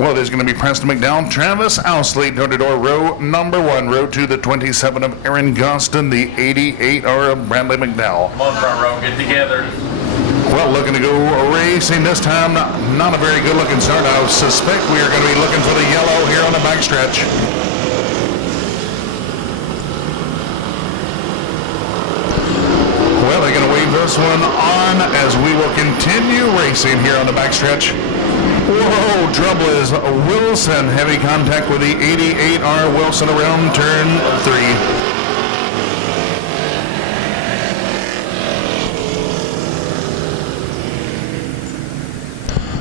Well, it is going to be Preston McDowell, Travis Ousley, door-to-door row number 1, row 2, the 27 of Aaron Gustin, the 88 are of Bradley McDowell. Come on, front row, get together. Well, looking to go racing this time, not a very good looking start. I suspect we are going to be looking for the yellow here on the backstretch. Well, they're going to wave this one on as we will continue racing here on the backstretch. Whoa, trouble is Wilson. Heavy contact with the 88R Wilson around turn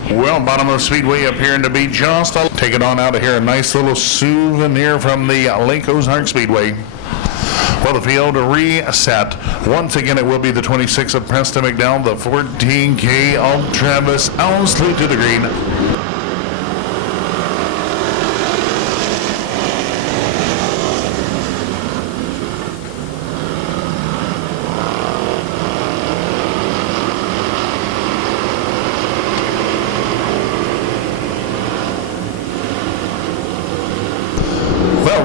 3. Well, bottom of the speedway appearing to be just take it on out of here. A nice little souvenir from the Lake Ozark Speedway. Well, the field reset. Once again, it will be the 26 of Preston McDowell, the 14K of Travis Ousley to the green.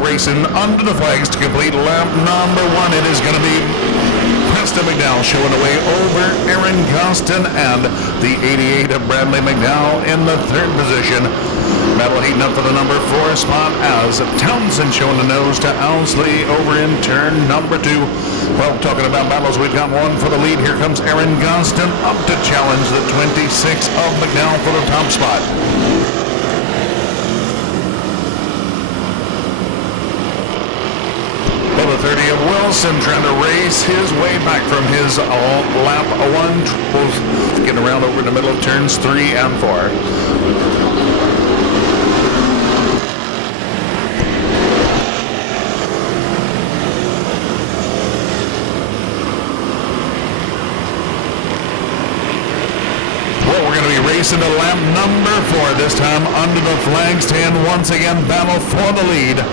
Racing under the flags to complete lap number 1. It is going to be Preston McDowell showing away over Aaron Gustin and the 88 of Bradley McDowell in the 3rd position. Battle heating up for the number 4 spot as Townsend showing the nose to Ousley over in turn number 2. Well, talking about battles, we've got one for the lead. Here comes Aaron Gustin up to challenge the 26 of McDowell for the top spot. The 30 of Wilson trying to race his way back from his lap 1. Getting around over in the middle of turns 3 and 4. Well, we're going to be racing to lap number 4 this time under the flag stand. Once again, battle for the lead.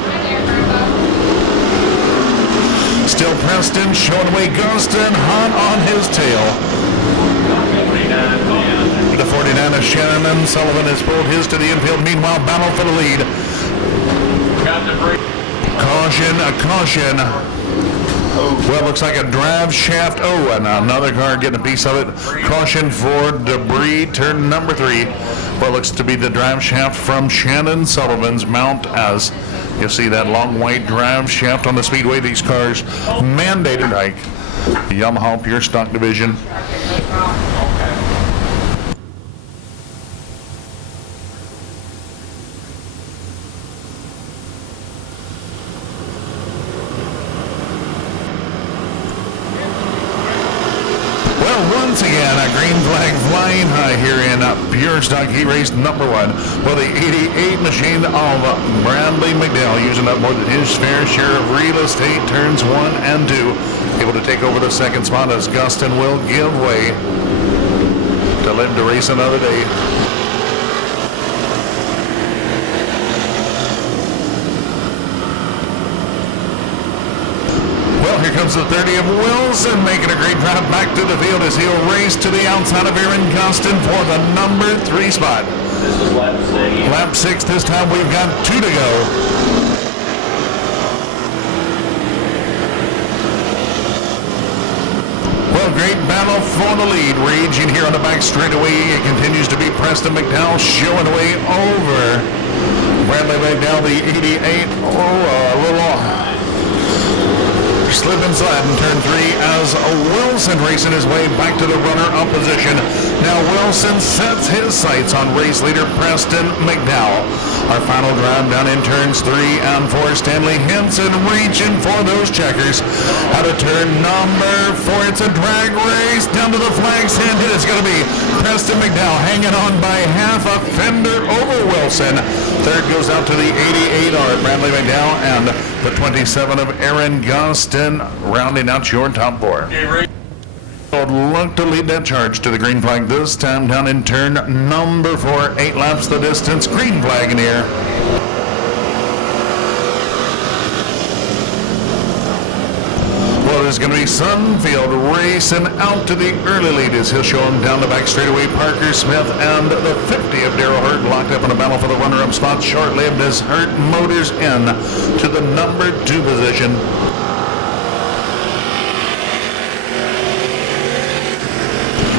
Still Preston showing away Gustin hot on his tail. The 49 of Shannon Sullivan has pulled his to the infield. Meanwhile, battle for the lead. Caution. Well, looks like a drive shaft. Oh, and another car getting a piece of it. Caution for debris, turn number 3. Well, looks to be the drive shaft from Shannon Sullivan's mount as you see that long white drive shaft on the speedway. These cars mandated like Yamaha Pure Stock Division. Once again, a green flag flying high here in Pure Stock Heat Race number 1. Well, the 88 machine of Bradley McDowell using up more than his fair share of real estate, turns 1 and 2. Able to take over the 2nd spot as Gustin will give way to live to race another day. Here comes the 30 of Wilson making a great drive back to the field as he'll race to the outside of Aaron Gustin for the number 3 spot. This is lap 6. Lap 6 this time. We've got 2 to go. Well, great battle for the lead raging here on the back straightaway. It continues to be Preston McDowell showing away over Bradley McDowell, the 88. A little slip and slide in turn 3 as Wilson racing his way back to the runner-up position. Now Wilson sets his sights on race leader Preston McDowell. Our final drive down in turns 3 and 4. Stanley Henson reaching for those checkers. Out of turn number 4, it's a drag race down to the flag stand. It is going to be Preston McDowell hanging on by half a fender over Wilson. 3rd goes out to the 88R Bradley McDowell and the 27 of Aaron Gustin rounding out your top 4. Look to lead that charge to the green flag this time down in turn number 4. 8 laps the distance. Green flag in the air. Well, is going to be Sunfield racing out to the early lead as he'll show him down the back straightaway. Parker Smith and the 50 of Daryl Hurt locked up in a battle for the runner-up spot. Short-lived as Hurt motors in to the number 2 position.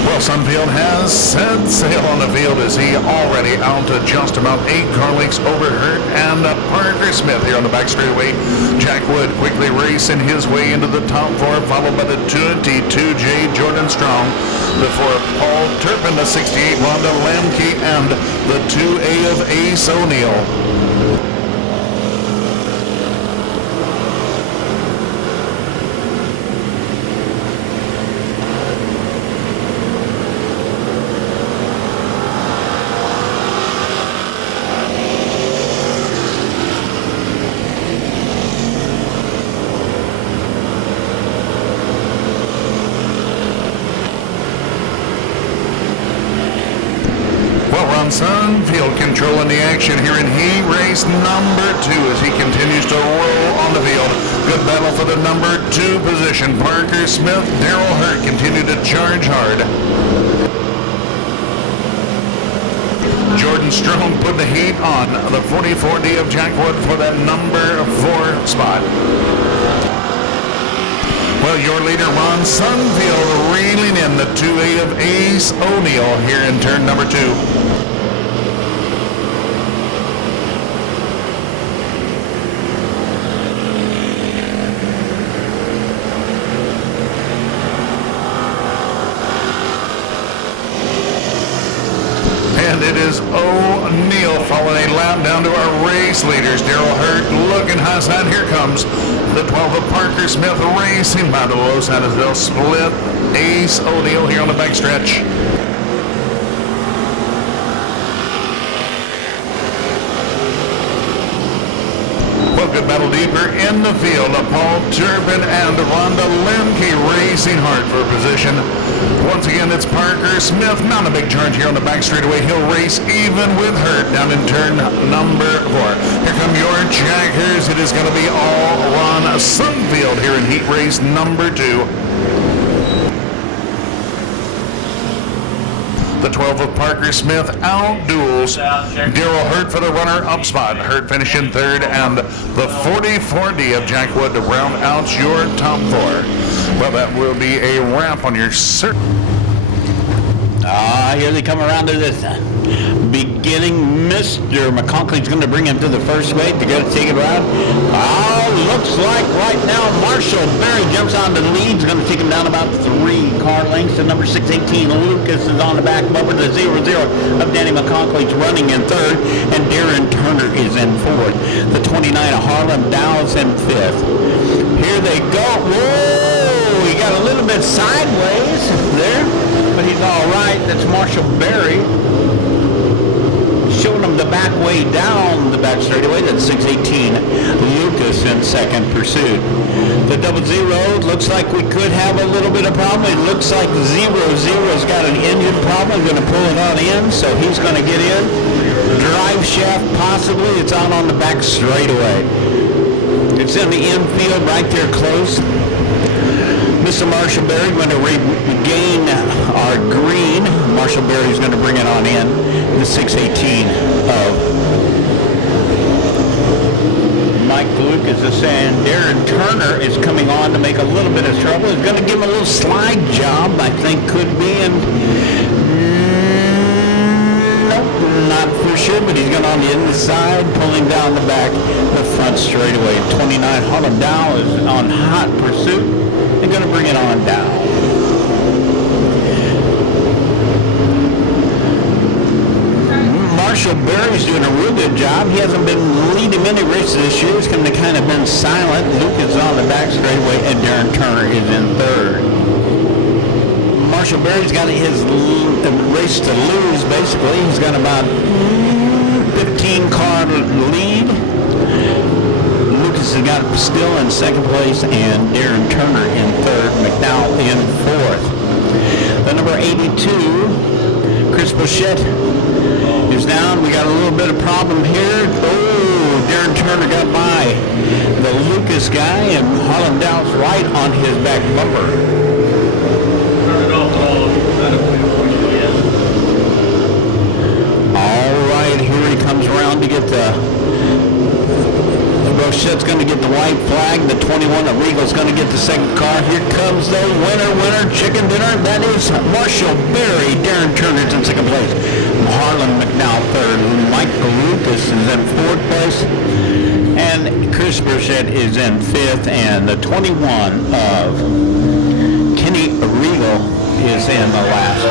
Well, Sunfield has set sail on the field as he already out to just about 8 car lengths over Hurt and Parker Smith here on the back straightaway. Jack Wood quickly racing his way into the top 4, followed by the 22J Jordan Strong before Paul Turpin, the 68 Rhonda Lamke, and the 2A of Ace O'Neill. Sunfield controlling the action here in heat race number 2 as he continues to roll on the field. Good battle for the number 2 position. Parker Smith, Daryl Hurt continue to charge hard. Jordan Strong put the heat on the 44D of Jack Wood for that number 4 spot. Well, your leader, Ron Sunfield, reeling in the 2A of Ace O'Neill here in turn number 2. And it is O'Neill following a lap down to our race leaders. Daryl Hurt looking high side. Here comes the 12 of Parker Smith racing by the low side as they'll split Ace O'Neill here on the backstretch. Good battle deeper in the field of Paul Turpin and Rhonda Lemke racing hard for position. Once again, it's Parker Smith. Not a big charge here on the back straightaway. He'll race even with Hurt down in turn number 4. Here come your Jackers. It is going to be all Ron Sunfield here in heat race number 2. The 12 of Parker Smith outduels Daryl Hurt for the runner-up spot. Hurt finishing 3rd, and the 44D of Jack Wood to round out your top 4. Well, that will be a wrap on your Here they come around to this beginning. Mr. McConklin's going to bring him to the first weight to go take it around. Looks like right now Marshall Berry jumps on the lead. He's going to take him down about 3 car lengths. The number 618 Lucas is on the back bumper. The 0-0 of Danny McConklin's running in 3rd, and Darren Turner is in 4th. The 29 of Harlan Dow's in 5th. Here they go. Whoa! He got a little bit sideways there, but he's all right. That's Marshall Berry showing him the back way down the back straightaway. That's 618 Lucas in 2nd pursuit. The 0-0 looks like we could have a little bit of problem. It looks like 0-0's got an engine problem. Going to pull it on in, so he's going to get in. Drive shaft possibly. It's out on the back straightaway. It's in the infield right there close. Mr. Marshall Berry going to regain our green. Marshall Berry is going to bring it on in. The 618 of Mike Lucas is saying Darren Turner is coming on to make a little bit of trouble. He's going to give him a little slide job, I think could be. And nope, not for sure, but he's going on the inside, pulling down the back, the front straightaway. 29 Harlan Dow is on hot pursuit. They're going to bring it on down. Marshall Berry's doing a real good job. He hasn't been leading many races this year. He's kind of been silent. Lucas is on the back straightaway, and Darren Turner is in 3rd. Marshall Berry's got his race to lose, basically. He's got about 15 car lead. Lucas has got still in 2nd place, and Darren Turner in 3rd. McDowell in 4th. The number 82, Chris Bouchette, is down. We got a little bit of problem here. Oh, Darren Turner got by the Lucas this guy, and Harlan Dow's right on his back bumper. Turn it off and on. All right, here he comes around to get the Rochette's going to get the white flag. The 21 of Regal's going to get the second car. Here comes the winner, chicken dinner. That is Marshall Berry. Darren Turner's in second place. Harlan McDowell third. Michael Lucas is in fourth place. And Chris Burchett is in fifth. And the 21 of Kenny Regal is in the last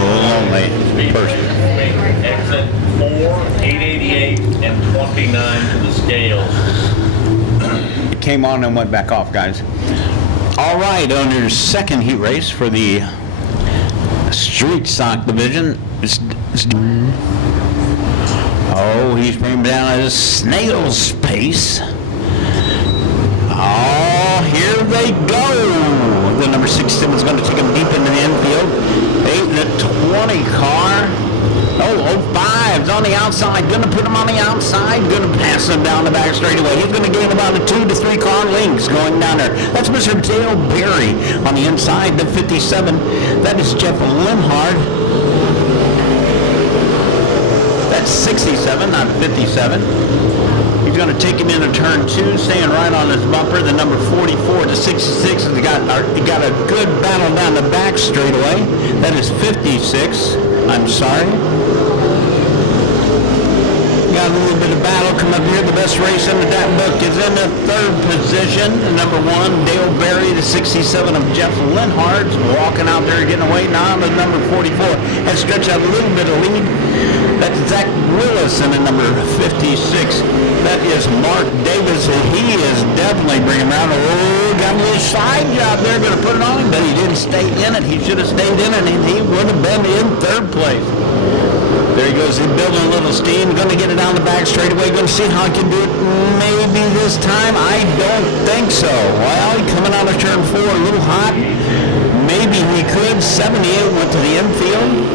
lonely person. Exit 4, 888, and 29 to the scales. It came on and went back off, guys. All right, on your second heat race for the street stock division. Oh, he's bringing down at a snail's pace. Oh, here they go. The number 67 is going to take him deep into the infield. 8 and a 20 car. Oh, 05's on the outside. Going to put him on the outside. Going to pass him down the back straightaway. He's going to gain about a 2 to 3 car lengths going down there. That's Mr. Dale Berry on the inside, the 57. That is Jeff Linhard. That's 67, not 57. He's going to take him into turn 2, staying right on his bumper. The number 44 to 66 has got a good battle down the back straightaway. That is 56. I'm sorry. Got a little bit of battle coming up here. The best race in that book is in the third position. Number 1, Dale Berry, the 67 of Jeff Linhart, walking out there getting away. Now the number 44 has stretched out a little bit of lead. That's Zach Willis in the number 56. That is Mark Davis, and he is definitely bringing around. Oh, got a little side job there, going to put it on him, but he didn't stay in it. He should have stayed in it, and he would have been in third place. There he goes. He's building a little steam. Going to get it down the back straightaway. Going to see how he can do it. Maybe this time. I don't think so. Well, coming out of turn 4 a little hot. Maybe he could. 78 went to the infield.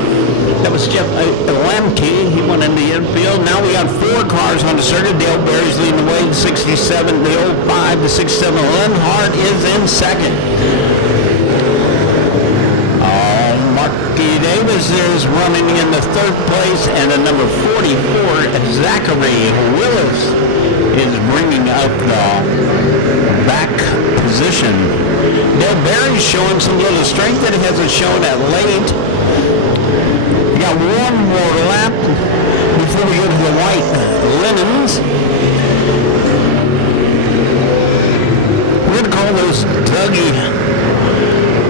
That was Jeff Lemke. He went in the infield. Now we got 4 cars on the circuit. Dale Berry's leading the way. The 67, the 05, the 67. Linhart is in second. Marky Davis is running in the third place, and the number 44, Zachary Willis, is bringing up the back position. Dale Berry's showing some little strength that he hasn't shown at late. We got one more lap before we go to the white linens. We're going to call those Dougie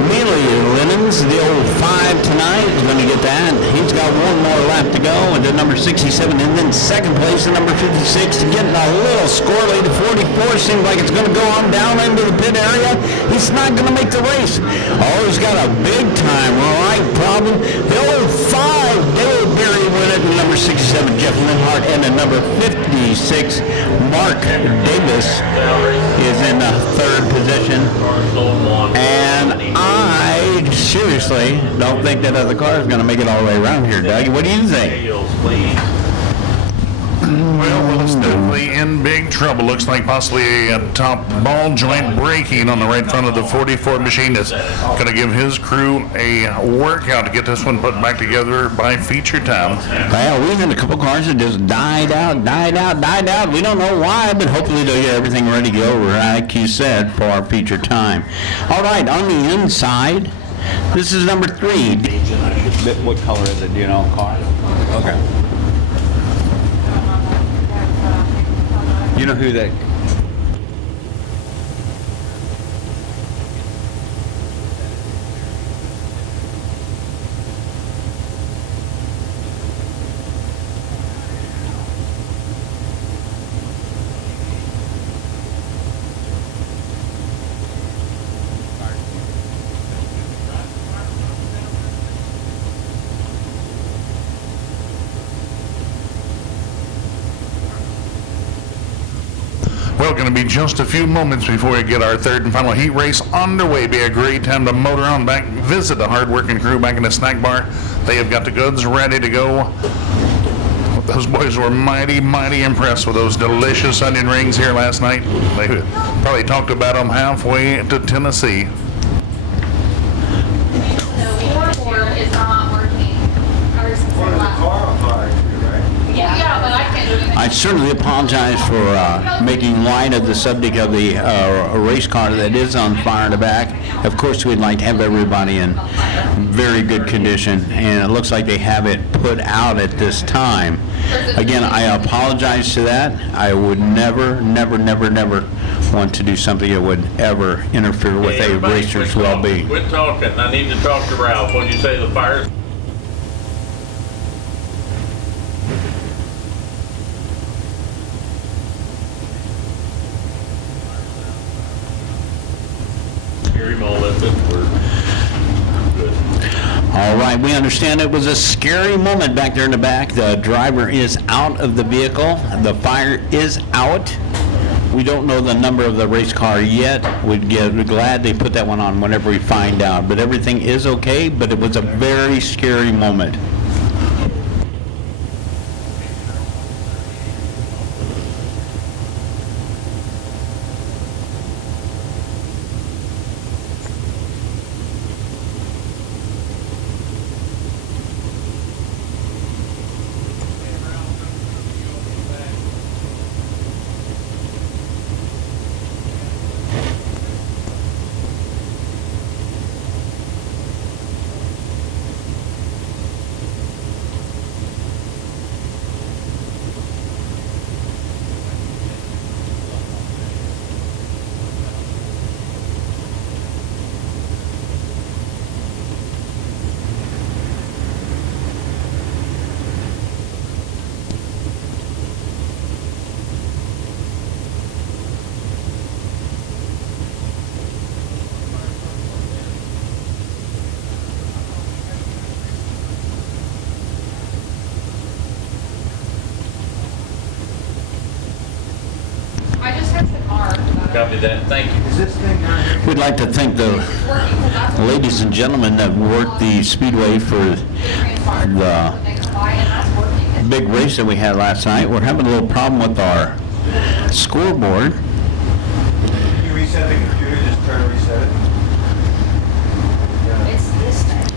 Mealy linens. The old 5 tonight is going to get that. He's got one more lap to go, and the number 67, and then second place, the number 56, getting a little score lead. The 44 seems like it's going to go on down into the pit area. He's not going to make the race. Oh, he's got a big time right problem. The old 5, Dale Berry win it, and number 67, Jeff Linhart, and the number 56, Mark Davis, is in the third position. And I seriously don't think that other car is going to make it all the way around here, Doug. What do you think? Well, it's definitely in big trouble. Looks like possibly a top ball joint breaking on the right front of the 44 machine is going to give his crew a workout to get this one put back together by feature time. Well, we had a couple cars that just died out. We don't know why, but hopefully they'll get everything ready to go, like you said, for our feature time. All right, on the inside, this is number 3. What color is it? Do you know, car? Okay. You know who that... Well, going to be just a few moments before we get our third and final heat race underway. Be a great time to motor on back, visit the hard-working crew back in the snack bar. They have got the goods ready to go. Those boys were mighty, mighty impressed with those delicious onion rings here last night. They probably talked about them halfway to Tennessee. The scoreboard is not working ever since the last. Yeah, but I can't do anything. I certainly apologize for making light of the subject of the race car that is on fire in the back. Of course, we'd like to have everybody in very good condition, and it looks like they have it put out at this time. Again, I apologize to that. I would never, never, never, never want to do something that would ever interfere with a racer's well-being. Quit talking. I need to talk to Ralph. What'd you say, the fire? Scary moment, but we're good. All right, we understand it was a scary moment back there in the back. The driver is out of the vehicle. The fire is out. We don't know the number of the race car yet. We're glad they put that one on whenever we find out. But everything is okay, but it was a very scary moment. I just texted the car. Copy that. Thank you. We'd like to thank the ladies and gentlemen that worked the Speedway for the big race that we had last night. We're having a little problem with our scoreboard. Can you reset the computer? Just try to reset it. It's this thing.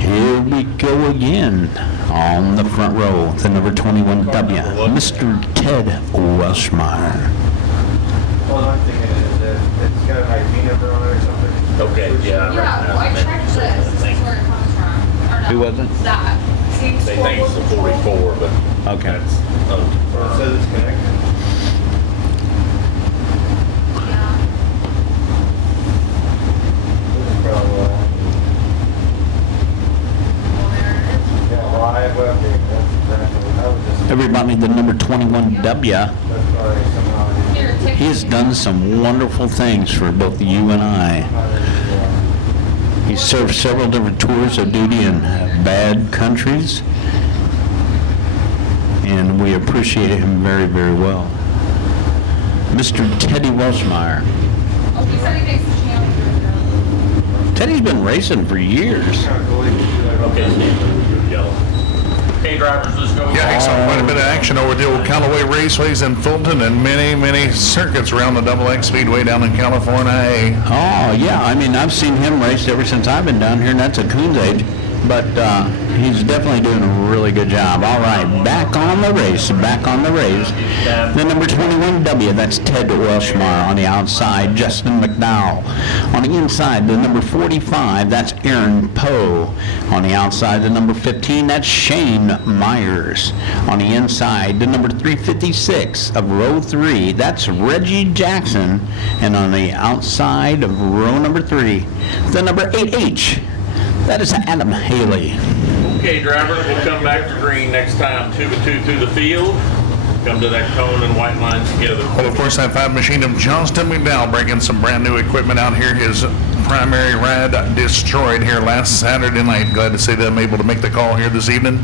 Here we go again on the front row, the number 21W, Mr. Ted Welshmeyer. All I'm thinking is that it's got an IP number on it or something. Okay, yeah. Yeah, well, I checked this. This is where it comes from. Or no, Who was it? That. See, They think it's the 44, but Okay. that's Well, it unconfirmed. says it's connected. Yeah. This is probably Well, there it is. yeah, live update. That's exactly. That was just. Everybody, the number 21W, That's probably somehow. Here, take he has done some wonderful things for both you and I. He served several different tours of duty in bad countries, and we appreciated him very, very well. Mr. Teddy Welshmeyer. Oh, he said he thinks the channel. Teddy's been racing for years. Okay, Steve, you're yellow. Okay, drivers, let's go. Yeah, he saw quite a bit of action over the old Callaway Raceways in Fulton and many, many circuits around the Ozark Speedway down in California. Oh, yeah, I mean, I've seen him race ever since I've been down here, and that's a coon's age. But he's definitely doing a really good job. All right, back on the race, back on the race. The number 21W, that's Ted Welshmeyer. On the outside, Justin McDowell. On the inside, the number 45, that's Aaron Poe. On the outside, the number 15, that's Shane Myers. On the inside, the number 356 of row 3, that's Reggie Jackson. And on the outside of row number 3, the number 8H, that is Adam Haley. Okay, drivers, we'll come back to green next time. 2 to 2 through the field. Come to that cone and white lines together. Well, of course, that 5 machine of Johnston McDowell bringing some brand new equipment out here. His primary rad destroyed here last Saturday night. Glad to see them able to make the call here this evening.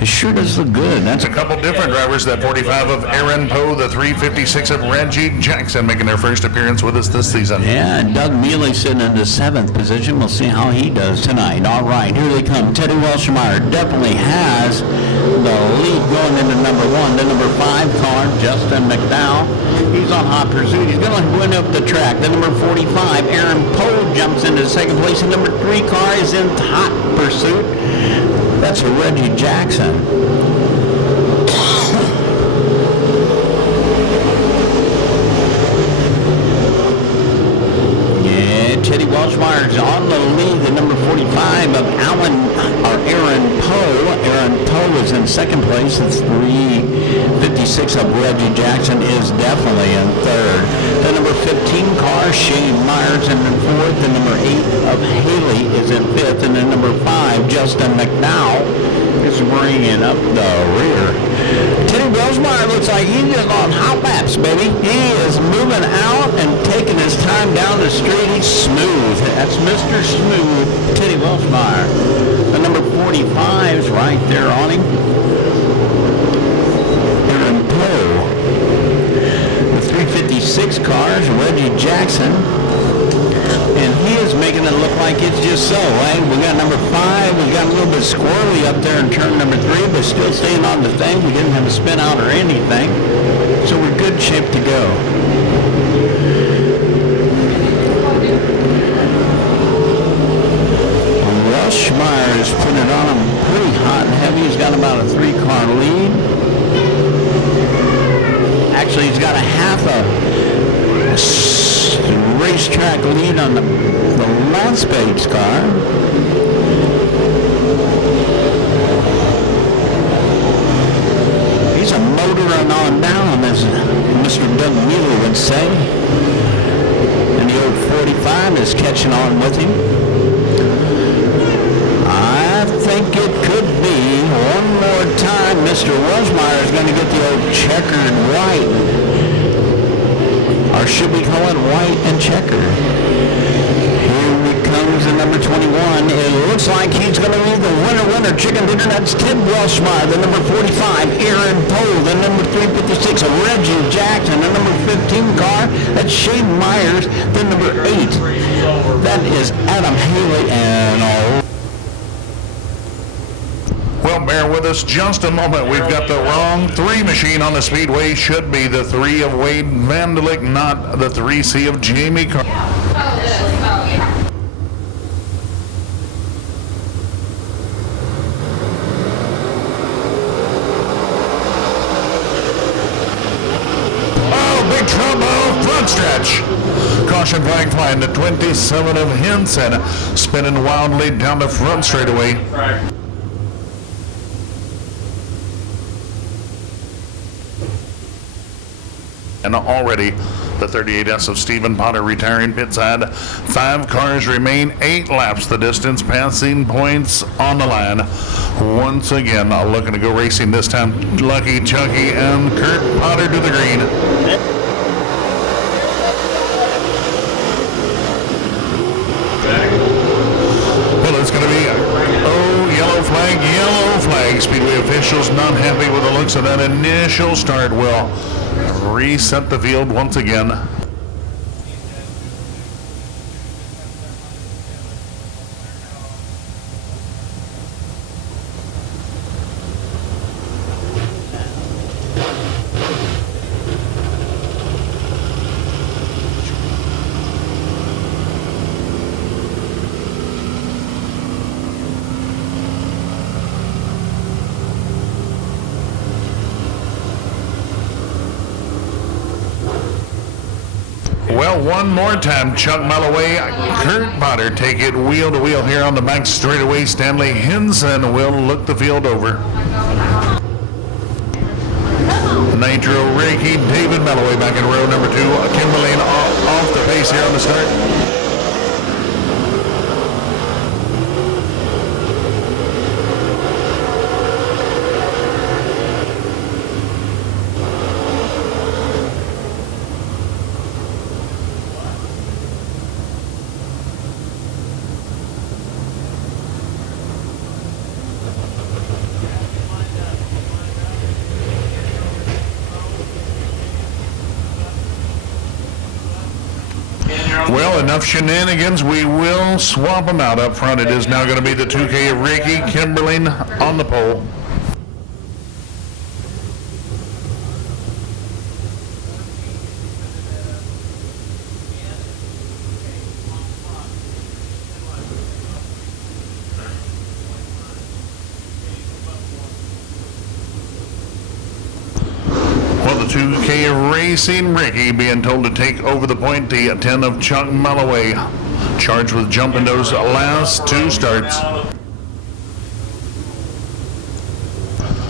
It sure does look good. That's A couple different drivers, that 45 of Aaron Poe, the 356 of Reggie Jackson making their first appearance with us this season. Yeah, and Doug Mealy sitting in the 7th position. We'll see how he does tonight. All right, here they come. Teddy Welshmeyer definitely has the lead going into number 1. The number 5 car, Justin McDowell. He's on hot pursuit. He's going to win up the track. The number 45, Aaron Poe, jumps into second place. The number 3 car is in hot pursuit. That's a Reggie Jackson. Yeah, Teddy Welshmeyer's on the lead. The number 45 of Aaron Poe. Aaron Poe is in second place. The 356 of Reggie Jackson is definitely in third. The number 15 car, Shane Myers, in fourth. The number 8 of Haley is in fifth. And the number 5, Justin McDowell, is bringing up the rear. Teddy Welshmeyer looks like he's just on hot laps, baby. He is moving out and taking his time down the street. He's smooth. That's Mr. Smooth, Teddy Welshmeyer. The number 45 is right there on him. Aaron Poe. The 356 cars, Reggie Jackson. And he is making it look like it's just so, right? We got number 5. We got a little bit squirrely up there in turn number 3, but still staying on the thing. We didn't have a spin out or anything. So we're good shape to go. Welshmeyer is putting it on him pretty hot and heavy. He's got about a 3-car lead. Actually, he's got a half a racetrack lead on the last page car. He's a motoring on down, as Mr. Doug Mealy would say. And the old 45 is catching on with him. I think it could be one more time Mr. Welshmeyer is going to get the old checkered white. Or should we call it white and checkered? Here it comes the number 21. It looks like he's going to be the winner, chicken dinner. That's Ted Welshmeyer. The number 45, Aaron Poe. The number 356, Reggie Jackson. The number 15 car, that's Shane Myers. The number 8, that is Adam Haley. And all. Well, bear with us just a moment. We've got the wrong 3 machine on the speedway. Should be the 3 of Wade Vandalik, not the 3C of Jamie Carr. Oh, this. Oh, yeah. Oh, big trouble, front stretch. Caution flag flying. The 27 of Henson spinning wildly down the front straightaway. And already the 38S of Stephen Potter retiring pit side. 5 cars remain, 8 laps the distance, passing points on the line. Once again, looking to go racing this time. Lucky Chucky and Kurt Potter to the green. Well, it's going to be, yellow flag. Speedway officials not happy with the looks of that initial start. Will reset the field once again. Well, one more time, Chuck Melloway, Kurt Potter take it wheel to wheel here on the back straightaway. Stanley Henson will look the field over. Nitro Reiki, David Melloway back in row number 2. Kimberly off the pace here on the start. Well, enough shenanigans. We will swap them out up front. It is now going to be the 2K of Ricky Kimberling on the pole. Well, the 2K of Racing Ricky being told to take over the point. The 10 of Chuck Mulloway charged with jumping those last two starts.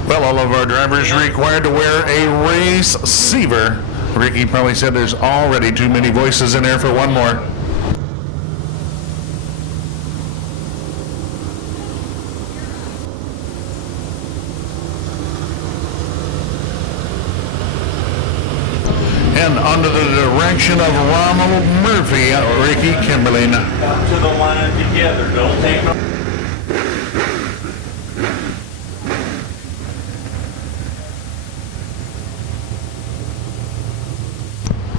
Well, all of our drivers required to wear a race receiver. Ricky probably said there's already too many voices in there for one more. And under the direction of Ronald Murphy, Ricky Kimberling. Come to the line together. Don't take no.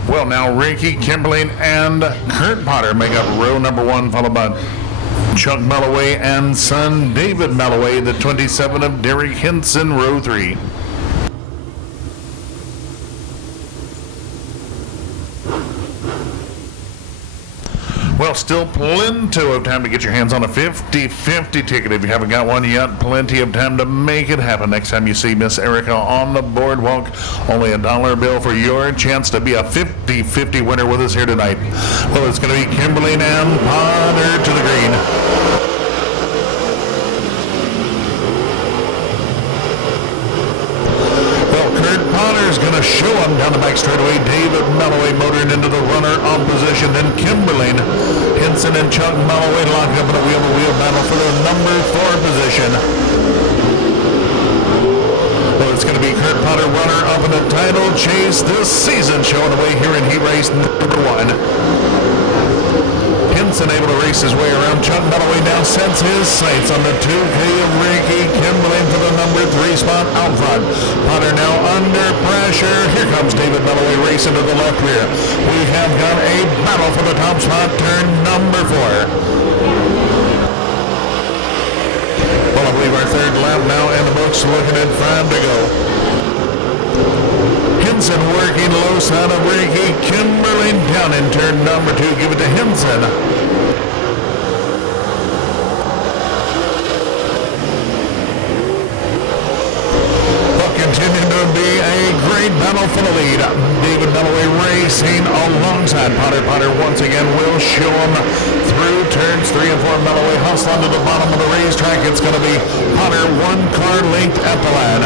Well, now Ricky Kimberling and Kurt Potter make up row number one, followed by Chuck Melloway and son David Melloway, the 27 of Derek Hinson, row three. Well, still plenty of time to get your hands on a 50-50 ticket. If you haven't got one yet, plenty of time to make it happen. Next time you see Miss Erica on the boardwalk, only a $1 bill for your chance to be a 50-50 winner with us here tonight. Well, it's going to be Kimberling and Potter to the green. Potter's going to show him down the back straightaway. David Melloway motoring into the runner on position. Then Kimberling, Hinson, and Chuck Melloway locked up in a wheel-to-wheel battle for the number 4 position. Well, it's going to be Kurt Potter, runner up in the title chase this season, showing away here in heat race number 1. Hinson able to race his way around. Chuck Melloway now sets his sights on the 2K of Ricky Kimberling for the number 3 spot out front. Potter now under pressure. Here comes David Melloway racing to the left rear. We have got a battle for the top spot, turn number 4. Well, I believe our third lap now in the books, looking at 5 to go. Hinson working low side of Ricky Kimberling down in turn number 2. Give it to Hinson. Well, continuing to be a great battle for the lead. David Melloway racing alongside Potter. Potter once again will show him through turns 3 and 4. Melloway hustling to the bottom of the racetrack. It's going to be Potter 1 car length at the line.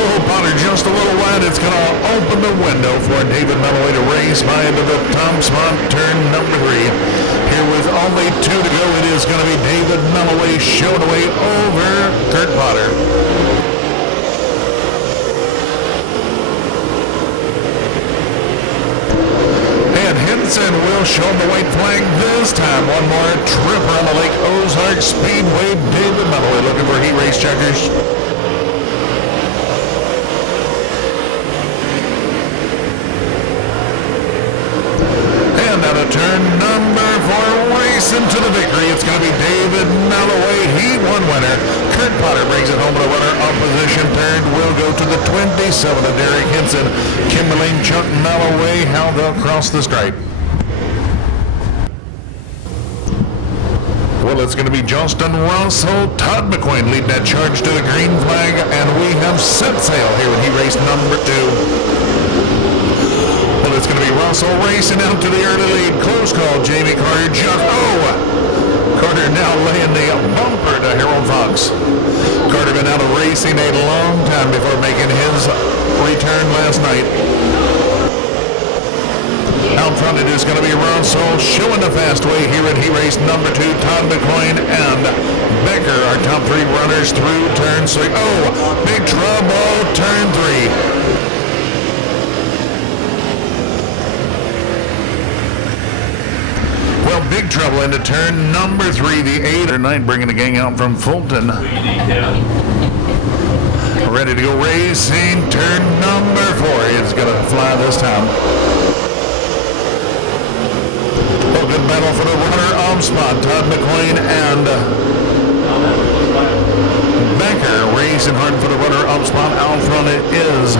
Oh, Potter just a little wide. It's going to open the window for David Melloway to race by into the top spot, turn number 3. Here with only 2 to go, it is going to be David Melloway showing away over Kurt Potter. And Hinson will show him the white flag this time. One more trip around the Lake Ozark Speedway. David Melloway looking for heat race checkers. Turn number 4, racing to the victory. It's going to be David Melloway. He won winner. Kurt Potter brings it home to the runner on position. Third will go to the 27 of Derek Hinson. Kimberling, Chuck Melloway, how they'll cross the stripe. Well, it's going to be Justin Russell, Todd McQueen leading that charge to the green flag, and we have set sail here when he raced number 2. It's going to be Russell racing out to the early lead. Close call, Jamie Carter. Carter now laying the bumper to Harold Fox. Carter been out of racing a long time before making his return last night. Out front it is going to be Russell showing the fast way here at he race number 2. Todd McQueen and Becker are top 3 runners through turn 3. Oh, big trouble, turn 3. Well, big trouble into turn number 3. The 8 or 9 bringing the gang out from Fulton. Ready to go racing. Turn number 4. It's going to fly this time. good battle for the runner-up spot. Todd McLean and Becker racing hard for the runner-up spot. Out front it is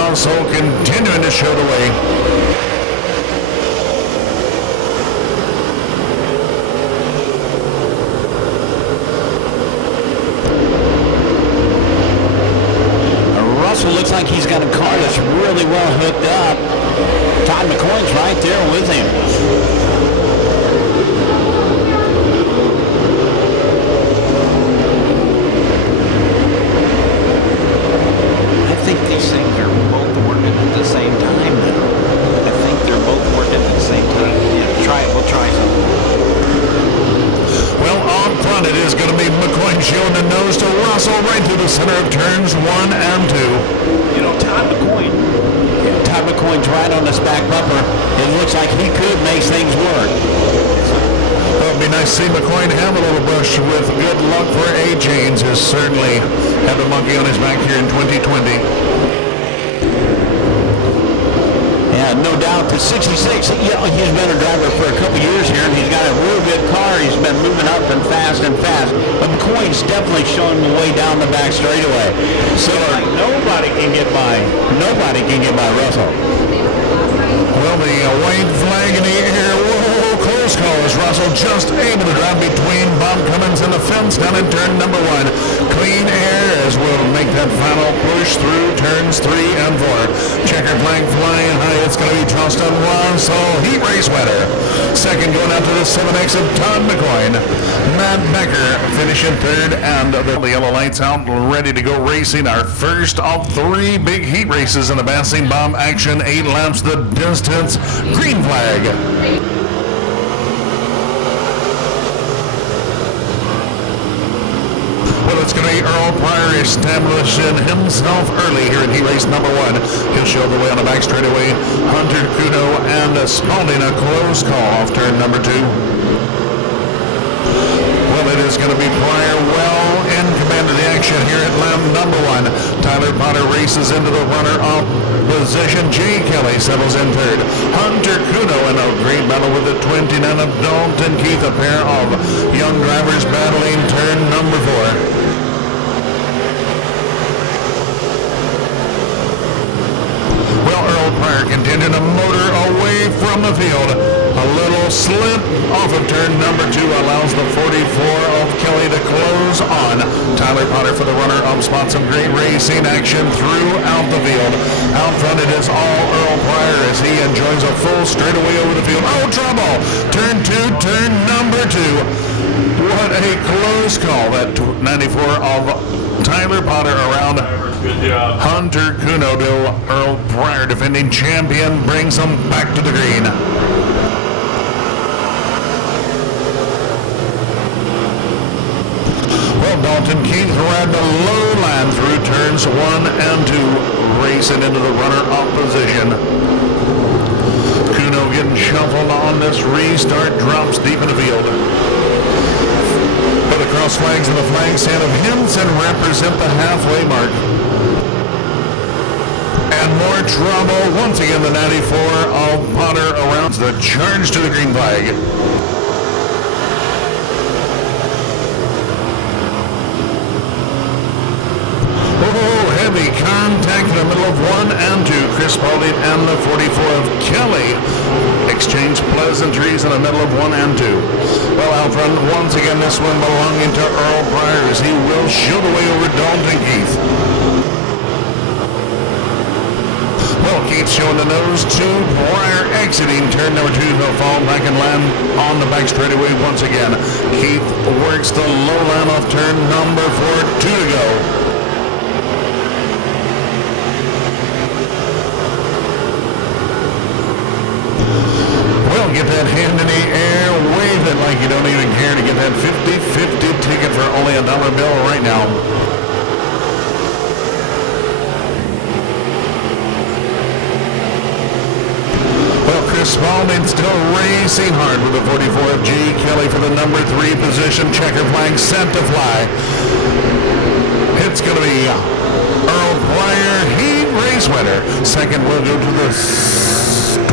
Russell continuing to show the way. Russell looks like he's got a car that's really well hooked up. Todd McCoy's right there with him. I think these things are both working at the same time now. I think they're both working at the same time. Yeah, we'll try some. Well, on front it is going to be McCoy showing the nose to Russell right through the center of turns 1 and 2. You know, Todd McCoy's right on this back bumper. It looks like he could make things work. Well, it'd be nice to see McCoy have a little brush with good luck for A-Chains, who's certainly had the monkey on his back here in 2020. Yeah, no doubt. The 66, he's been a driver for a couple years here, and he's got a real good car. He's been moving up and fast and fast. But McCoy's definitely showing the way down the back straightaway. So like nobody can get by Russell. Well, the white flag in the air. Whoa, close call as Russell just able to drive between Bob Cummins and the fence down in turn number 1. Clean air as we'll make that final push through turns 3 and 4. Checker flag flying high. It's going to be Charleston Russell, heat race winner. Second going out to the 7X of Todd McCoy. Matt Becker finishing third, and the yellow lights out, ready to go racing. Our first of 3 big heat races in the Bassing Bomb action. 8 laps the distance. Green flag. It's going to be Earl Pryor establishing himself early here in heat race number 1. He'll show the way on the back straightaway. Hunter Kudo and Spalding, a close call off turn number 2. Well, it is going to be Pryor well in command of the action here at lap number 1. Tyler Potter races into the runner-up position. Jay Kelly settles in third. Hunter Kudo in a great battle with the 29 of Dalton Keith, a pair of young drivers battling turn number 4. Pryor continuing to motor away from the field. A little slip off of turn number 2 allows the 44 of Kelly to close on. Tyler Potter for the runner-up spot. Some great racing action throughout the field. Out front it is all Earl Pryor as he enjoys a full straightaway over the field. Oh, trouble! Turn 2, turn number 2. What a close call. That 94 of Tyler Potter around. Good job. Hunter Kuno to Earl Pryor, defending champion, brings them back to the green. Well, Dalton Keith ran the low line through turns 1 and 2, racing into the runner-up position. Kuno getting shuffled on this restart, drops deep in the field. For the cross flags and the flag stand of Henson represent the halfway mark. And more trouble. Once again, the 94 of Potter around the charge to the green flag. Oh, heavy contact in the middle of 1 and 2. Chris Spalding and the 44 of Kelly exchange pleasantries in the middle of 1 and 2. Well, out front, once again, this one belonging to Earl Pryor as he will shoot away over Dalton Keith. Well, Keith showing the nose to Pryor exiting turn number 2. He'll fall back and land on the back straightaway once again. Keith works the low line off turn number 4. 2 to go. Well, get that hand in the air, wave it like you don't even care to get that 50-50 ticket for only $1 bill right now. Spalding still racing hard with the 44 of G. Kelly for the number 3 position. Checker flag set to fly. It's going to be Earl Pryor, heat race winner. Second will go to the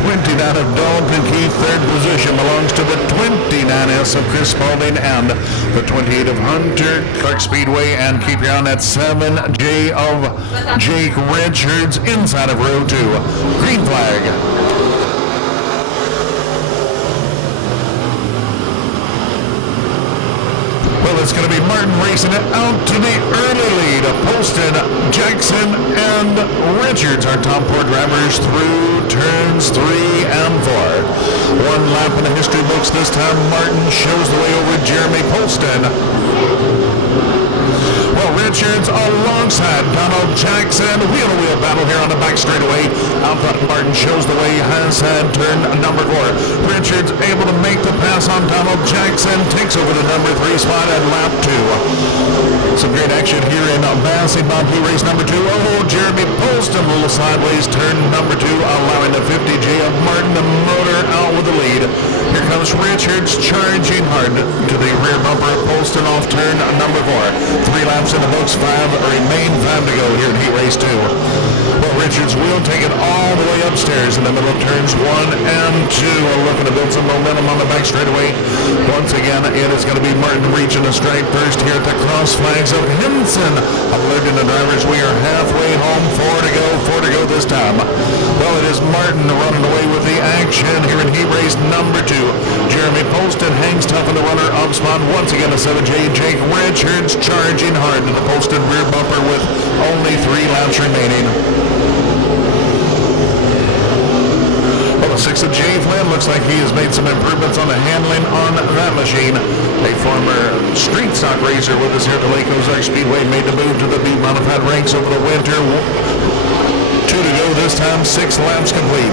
29 of Dalton Keith. Third position belongs to the 29S of Chris Spalding and the 28 of Hunter Clark Speedway. And keep your eye on that 7J of Jake Richards inside of row 2. Green flag. Well, it's going to be Martin racing it out to the early lead of Poston, Jackson, and Richards, our top 4 drivers through turns 3 and 4. One lap in the history books this time. Martin shows the way over Jeremy Poston. Well, Richards alongside Donald Jackson. Wheel-to-wheel battle here on the back straightaway. Out front, Martin shows the way, has had turn number 4. Richards able to make the pass on Donald Jackson. Takes over the number 3 spot at lap 2. Some great action here in Massey Bumpy race number 2. Oh, Jeremy Poston, a little sideways turn number 2, allowing the 50J of Martin, the motor out with the lead. Here comes Richards charging hard to the rear bumper of Poston off turn number 4. 3 laps in the books, 5 remain, 5 to go here in heat race 2. Well, Richards will take it all the way upstairs in the middle of turns 1 and 2. Looking to build some momentum on the back straightaway. Once again, it is going to be Martin reaching the strike first here at the cross flags of Henson. Alerting the drivers, we are halfway home. 4 to go this time. Well, it is Martin running away with the action here in heat race number 2. Jeremy Poston hangs tough in the runner-up spot. Once again, a 7J Jake Richards charging hard to the Poston rear bumper with only 3 laps remaining. Well, the 6 of Jay Flynn looks like he has made some improvements on the handling on that machine. A former street stock racer with us here at the Lake Ozark Speedway made the move to the B modified ranks over the winter. 2 to go this time, 6 laps complete.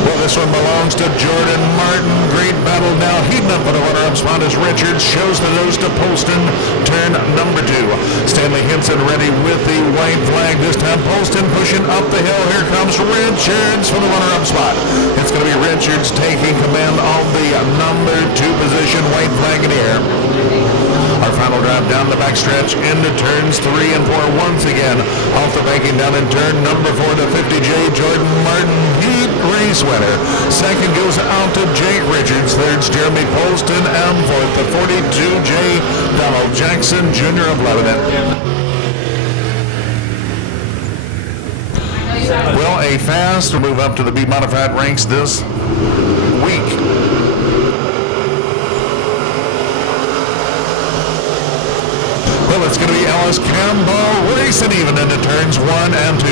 Well, this one belongs to Jordan Martin. Great battle now. Heating up for the runner-up spot as Richards shows the nose to Poston. Turn number 2. Stanley Henson ready with the white flag. This time Poston pushing up the hill. Here comes Richards for the runner-up spot. It's going to be Richards taking command of the number 2 position. White flag in the air. Our final drive down the backstretch into turns 3 and 4 once again. Off the banking down in turn number 4 to 50J Jordan Martin, heat race winner. Second goes out to Jake Richards. Third's Jeremy Poston, and fourth the 42J Donald Jackson Jr. of Lebanon. Well, a fast move up to the B modified ranks this week. Well, it's going to be Ellis Campbell racing even into turns 1 and 2.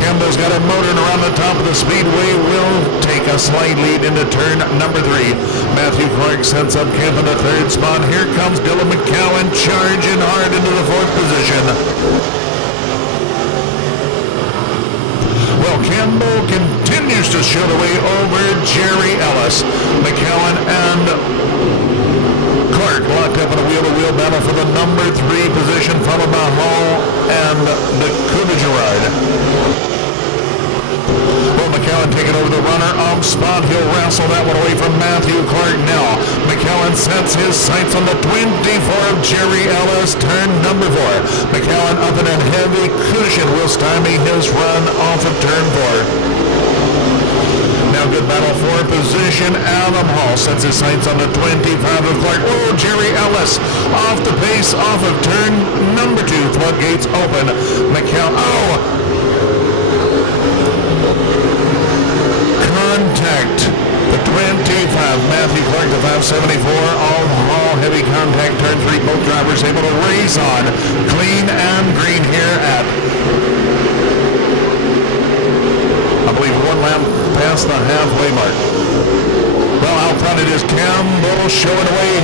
Campbell's got a motor around the top of the speedway. Will take a slight lead into turn number 3. Matthew Clark sets up Camp in the 3rd spot. Here comes Dylan McCowan charging hard into the 4th position. Well, Campbell continues to show the way over Jerry Ellis. McCowan and Clark locked up in a wheel-to-wheel battle for the number 3 position, followed by Hall and the Gerard. Well, McCowan taking over the runner-up spot. He'll wrestle that one away from Matthew Clark now. McCowan sets his sights on the 24 of Jerry Ellis, turn number 4. McCowan up in a heavy cushion will stymie his run off of turn 4. Now good battle for position. Adam Hall sets his sights on the 25 of Clark. Oh, Jerry Ellis off the pace, off of turn number 2. Floodgates open. Contact. The 25, Matthew Clark, the 574. All Hall heavy contact. Turn 3, both drivers able to race on. Clean and green here at, I believe, 1 lap past the halfway mark. Well, out front it is Campbell showing away.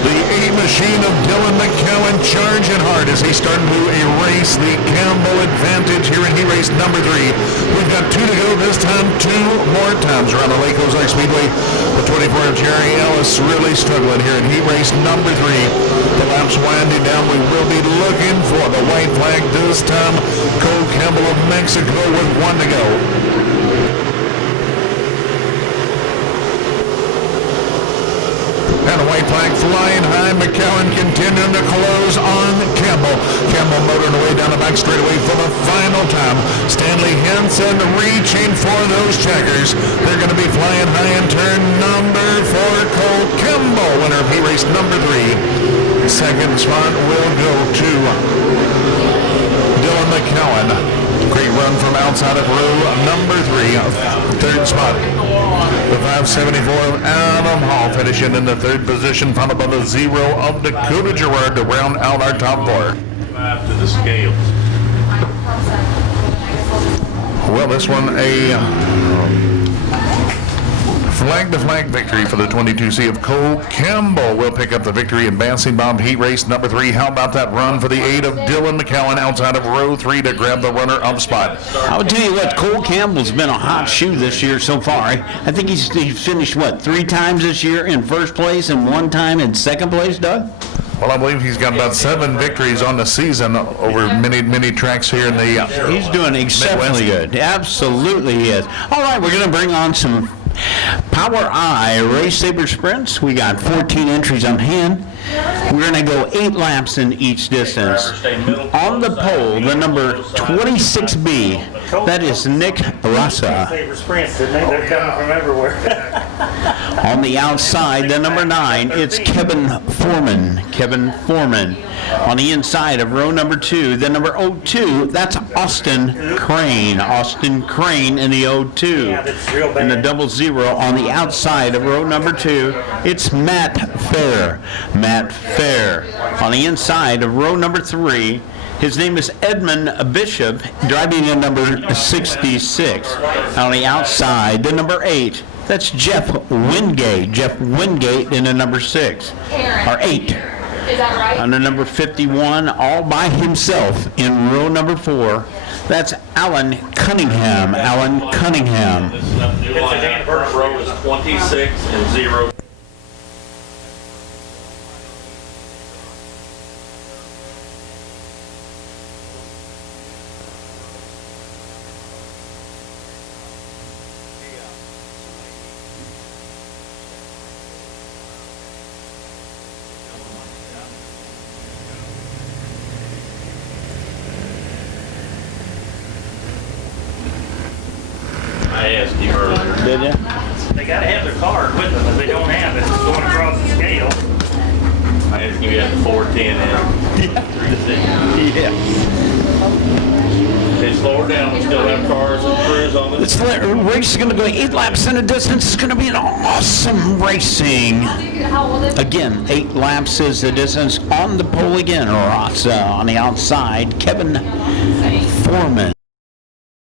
The A machine of Dylan McCowan charging hard as he's starting to erase the Campbell advantage here in heat race number 3. We've got 2 to go this time, 2 more times around the Lake Ozark Speedway. The 24 of Jerry Ellis really struggling here in heat race number 3. The laps winding down. We will be looking for the white flag this time. Cole Campbell of Mexico with 1 to go. And a white flag flying high. McCowan continuing to close on Campbell. Campbell motoring away down the back straightaway for the final time. Stanley Henson reaching for those checkers. They're going to be flying high in turn number 4. Cole Kimball, winner of heat race number 3. Second spot will go to Dylan McCowan. Great run from outside of row number 3. Third spot, the 574 of Adam Hall finishing in the 3rd position, followed by the 0 of Dakota Gerard to round out our top 4. 5 to the scales. Well, this one a flag-to-flag victory for the 22C of Cole Campbell will pick up the victory in Bouncing Bob heat race number 3. How about that run for the 8 of Dylan McCowan outside of row 3 to grab the runner-up spot? I would tell you what, Cole Campbell's been a hot shoe this year so far. I think he's finished, 3 times this year in first place and 1 time in second place, Doug? Well, I believe he's got about 7 victories on the season over many tracks here in the He's doing exceptionally good. Absolutely he is. All right, we're going to bring on some Power Eye Race Saber Sprints. We got 14 entries on hand. We're going to go 8 laps in each distance. On the pole, the number 26B, that is Nick Rassa. Saber sprints, didn't they? They're coming from everywhere. On the outside, the number 9, it's Kevin Foreman. Kevin Foreman. On the inside of row number 2, the number 02, that's Austin Crane. Austin Crane in the 02. Yeah, that's real bad. And the 00 on the outside of row number 2, it's Matt Fair. Matt Fair. On the inside of row number 3, his name is Edmund Bishop, driving in number 66. On the outside, the number 8, that's Jeff Wingate. Jeff Wingate in the number 6, or 8. Is that right? On the number 51, all by himself in row number 4, that's Alan Cunningham. Alan Cunningham. This new line front row is 26 and 0. I asked you earlier. Did you? They gotta have their card with them. If they don't have it, it's going across the scale. I asked you at the 410 and 360. Yeah. They slow her down. We still have cars and crews on This this. race is going to go 8 laps in a distance. It's going to be an awesome racing. How old is it? Again, 8 laps is the distance. On the pole again, Rassa. On the outside, Kevin Foreman.